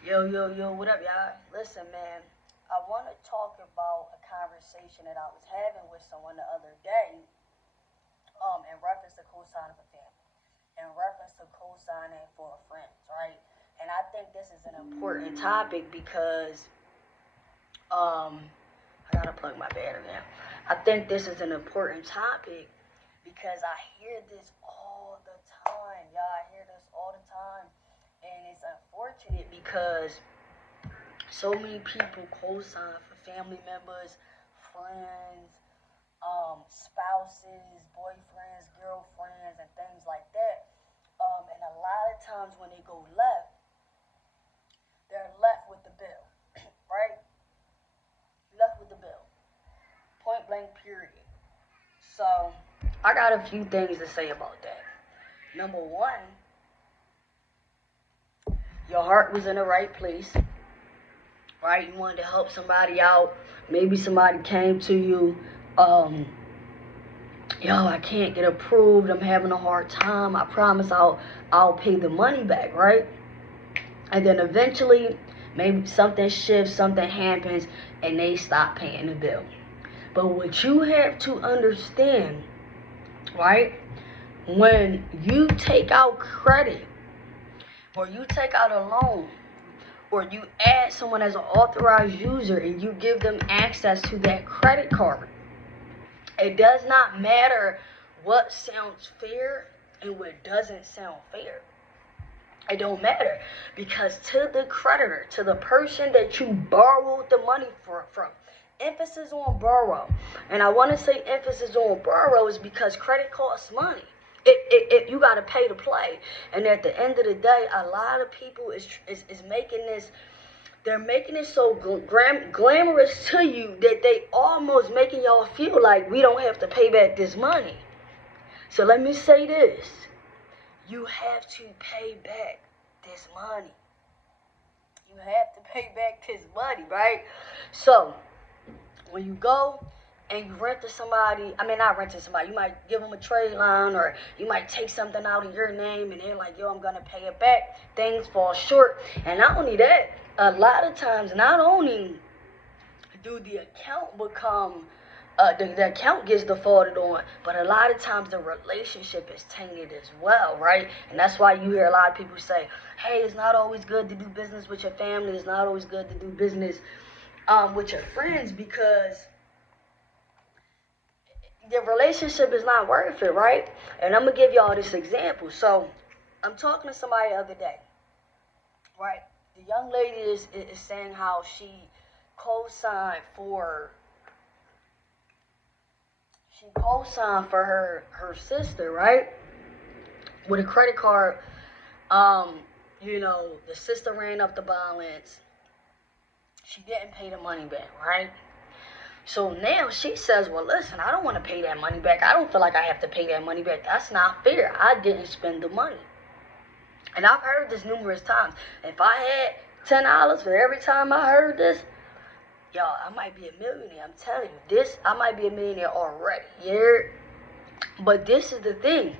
Yo, what up, y'all? Listen, man, I want to talk about a conversation that I was having with someone the other day, in reference to co-signing for family, in reference to co-signing for friends, right? And I think this is an important topic because, um, I gotta plug my battery in. I think this is an important topic because I hear this all the time, y'all. I hear this all the time, and it's unfortunate because so many people co-sign for family members, friends, spouses, boyfriends, girlfriends, and things like that. And a lot of times when they go left, they're left with the bill, right? Left with the bill. Point blank, period. So I got a few things to say about that. Number one, your heart was in the right place, right? You wanted to help somebody out. Maybe somebody came to you, um, yo, I can't get approved. I'm having a hard time. I promise I'll pay the money back, right? And then eventually, maybe something shifts, something happens, and they stop paying the bill. But what you have to understand, right? When you take out credit, or you take out a loan, or you add someone as an authorized user and you give them access to that credit card, it does not matter what sounds fair and what doesn't sound fair. It don't matter because to the creditor, to the person that you borrowed the money from, emphasis on borrow. And I want to say emphasis on borrow is because credit costs money. You got to pay to play. And at the end of the day, a lot of people is making this, they're making it so glamorous to you that they almost making y'all feel like we don't have to pay back this money. So let me say this. You have to pay back this money. You have to pay back this money, right? So when you go and you rent to somebody, I mean not rent to somebody, you might give them a trade line or you might take something out of your name and they're like, yo, I'm gonna pay it back. Things fall short. And not only that, a lot of times not only do the account become the account gets defaulted on, but a lot of times the relationship is tainted as well, right? And that's why you hear a lot of people say, hey, it's not always good to do business with your family, it's not always good to do business with your friends because the relationship is not worth it, right? And I'm gonna give y'all this example. So I'm talking to somebody the other day, right? The young lady is saying how co-signed she co-signed for her sister, right? With a credit card. The sister ran up the balance. She didn't pay the money back, right? So now she says, well, listen, I don't want to pay that money back. I don't feel like I have to pay that money back. That's not fair. I didn't spend the money. And I've heard this numerous times. If I had $10 for every time I heard this, y'all, I might be a millionaire. I'm telling you, I might be a millionaire already. Yeah. But this is the thing.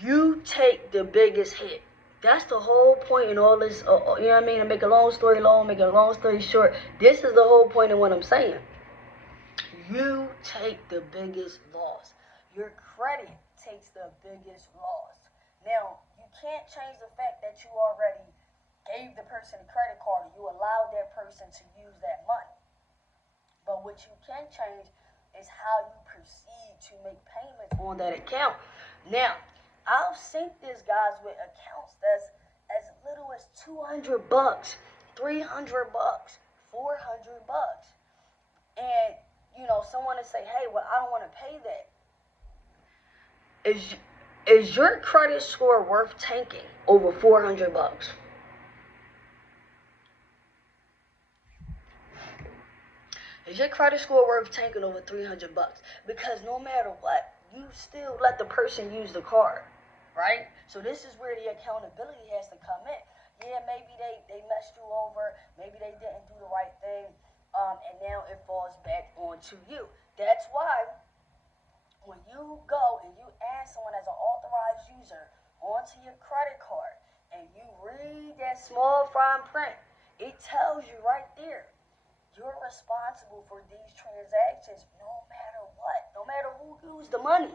You take the biggest hit. That's the whole point in all this, you know what I mean? To make a long story long, make a long story short, this is the whole point in what I'm saying. You take the biggest loss. Your credit takes the biggest loss. Now, you can't change the fact that you already gave the person a credit card. You allowed that person to use that money. But what you can change is how you proceed to make payments on that account. Now, I've seen this guys with accounts that's as little as $200, $300, $400. And someone to say, hey, well, I don't want to pay that. Is your credit score worth tanking over $400? Is your credit score worth tanking over $300? Because no matter what, you still let the person use the card, right? So this is where the accountability has to come in. Yeah, maybe they messed you over. Maybe they didn't do the right thing. And now it falls back onto you. That's why when you go and you add someone as an authorized user onto your credit card and you read that small fine print. It tells you right there. You're responsible for these transactions no matter what, no matter who used the money.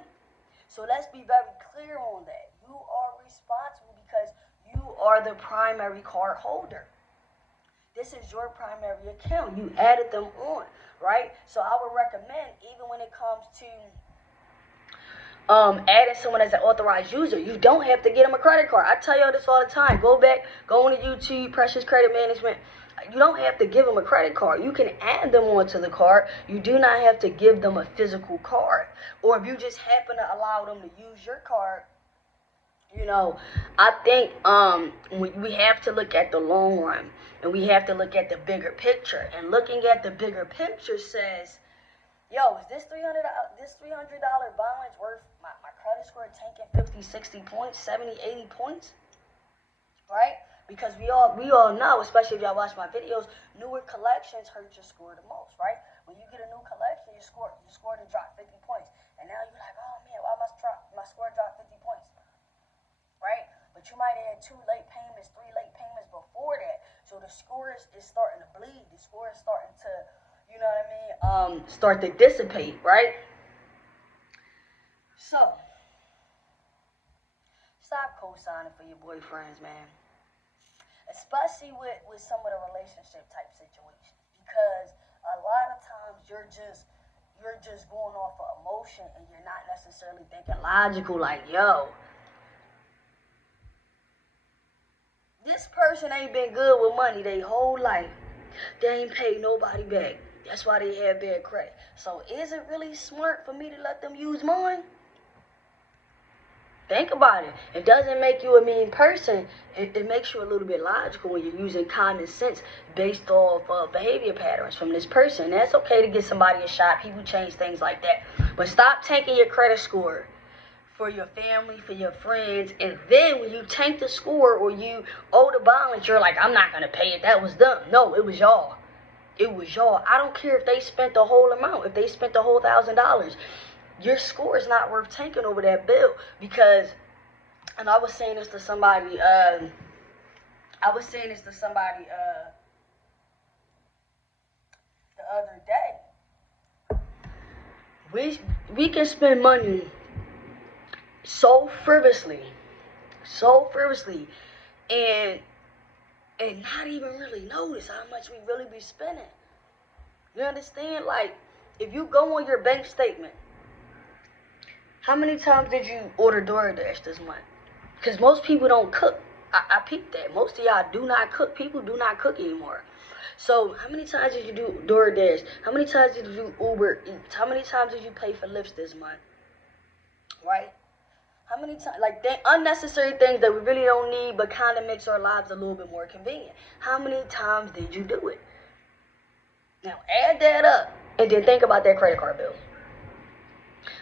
So let's be very clear on that. You are responsible because you are the primary card holder. This is your primary account. You added them on, right? So I would recommend, even when it comes to adding someone as an authorized user, you don't have to get them a credit card. I tell y'all this all the time. Go on to YouTube, Precious Credit Management. You don't have to give them a credit card. You can add them onto the card. You do not have to give them a physical card. Or if you just happen to allow them to use your card, I think we have to look at the long run, and we have to look at the bigger picture. And looking at the bigger picture says, yo, is this $300 balance worth my credit score tanking 50, 60 points, 70, 80 points? Right? Because we all know, especially if y'all watch my videos, newer collections hurt your score the most, right? When you get a new collection, your score to drop 50 points. And now you're like, oh man, why my score drop 50 points? Right? But you might have had 2 late payments, 3 late payments before that. So the score is starting to bleed. The score is starting to, start to dissipate, right? So, stop co-signing for your boyfriends, man. Especially with some of the relationship type situations. Because a lot of times you're just going off of emotion and you're not necessarily thinking logical, like, yo, this person ain't been good with money their whole life. They ain't paid nobody back. That's why they have bad credit. So is it really smart for me to let them use mine? Think about it. It doesn't make you a mean person. It makes you a little bit logical when you're using common sense based off behavior patterns from this person. And that's okay to give somebody a shot. People change things like that. But stop tanking your credit score for your family, for your friends, and then when you tank the score or you owe the balance, you're like, I'm not going to pay it. That was them. No, it was y'all. It was y'all. I don't care if they spent the whole amount, if they spent the whole $1,000. Your score is not worth taking over that bill because, and I was saying this to somebody, the other day. We can spend money so frivolously, and not even really notice how much we really be spending. You understand? Like, if you go on your bank statement, how many times did you order DoorDash this month? Because most people don't cook. I peeped that. Most of y'all do not cook. People do not cook anymore. So how many times did you do DoorDash? How many times did you do Uber Eats? How many times did you pay for Lyft this month? Right? How many times? Like, unnecessary things that we really don't need but kind of makes our lives a little bit more convenient. How many times did you do it? Now add that up and then think about that credit card bill.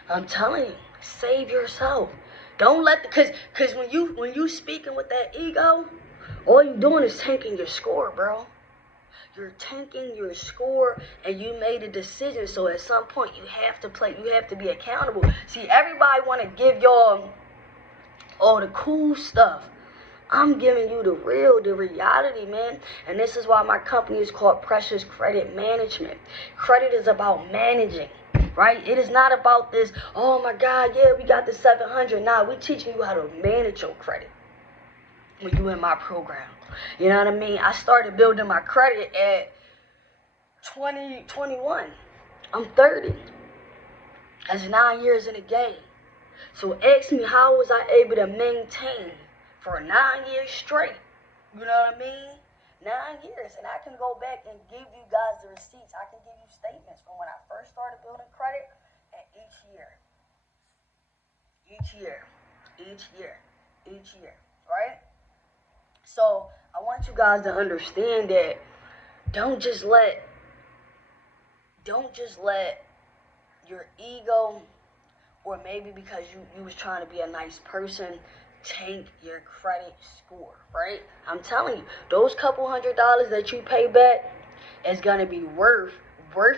I'm telling you, save yourself. Don't let cause when you speaking with that ego, all you doing is tanking your score, bro. You're tanking your score, and you made a decision. So at some point, you have to play. You have to be accountable. See, everybody want to give y'all all the cool stuff. I'm giving you the reality, man. And this is why my company is called Precious Credit Management. Credit is about managing. Right? It is not about this, oh my God, yeah, we got the 700. Nah, we're teaching you how to manage your credit when you in my program. You know what I mean? I started building my credit at 21. I'm 30. That's 9 years in the game. So ask me, how was I able to maintain for 9 years straight? You know what I mean? 9 years, and I can go back and give you guys the receipts. I can give you statements from when I first started building credit and each year, right? So I want you guys to understand that don't just let your ego, or maybe because you was trying to be a nice person, tank your credit score, right? I'm telling you, those couple $100 that you pay back is gonna be worth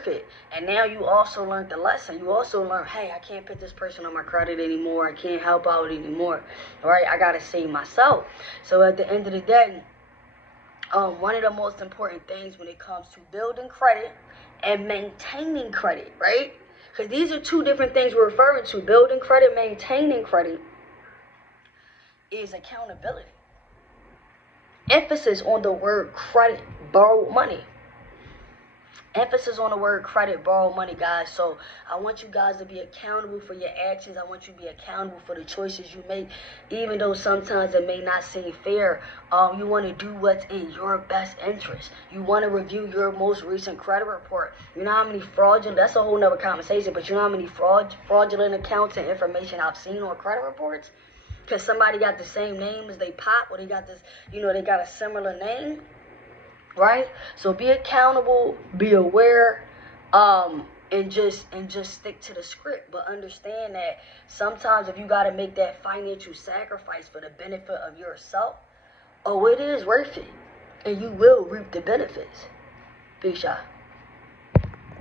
it. And now you also learned the lesson. You also learned, hey, I can't put this person on my credit anymore. I can't help out anymore, right? I gotta save myself. So at the end of the day, one of the most important things when it comes to building credit and maintaining credit, right? Because these are two different things we're referring to. Building credit, maintaining credit is accountability. Emphasis on the word credit, borrowed money. Emphasis on the word credit, borrow money, guys. So I want you guys to be accountable for your actions. I want you to be accountable for the choices you make, even though sometimes it may not seem fair. You want to do what's in your best interest. You want to review your most recent credit report. You know how many fraudulent, that's a whole nother conversation, but you know how many fraudulent accounts and information I've seen on credit reports? Because somebody got the same name as they pop, or they got this, they got a similar name. Right? So be accountable, be aware, and just stick to the script. But understand that sometimes if you gotta make that financial sacrifice for the benefit of yourself, it is worth it. And you will reap the benefits. Peace out.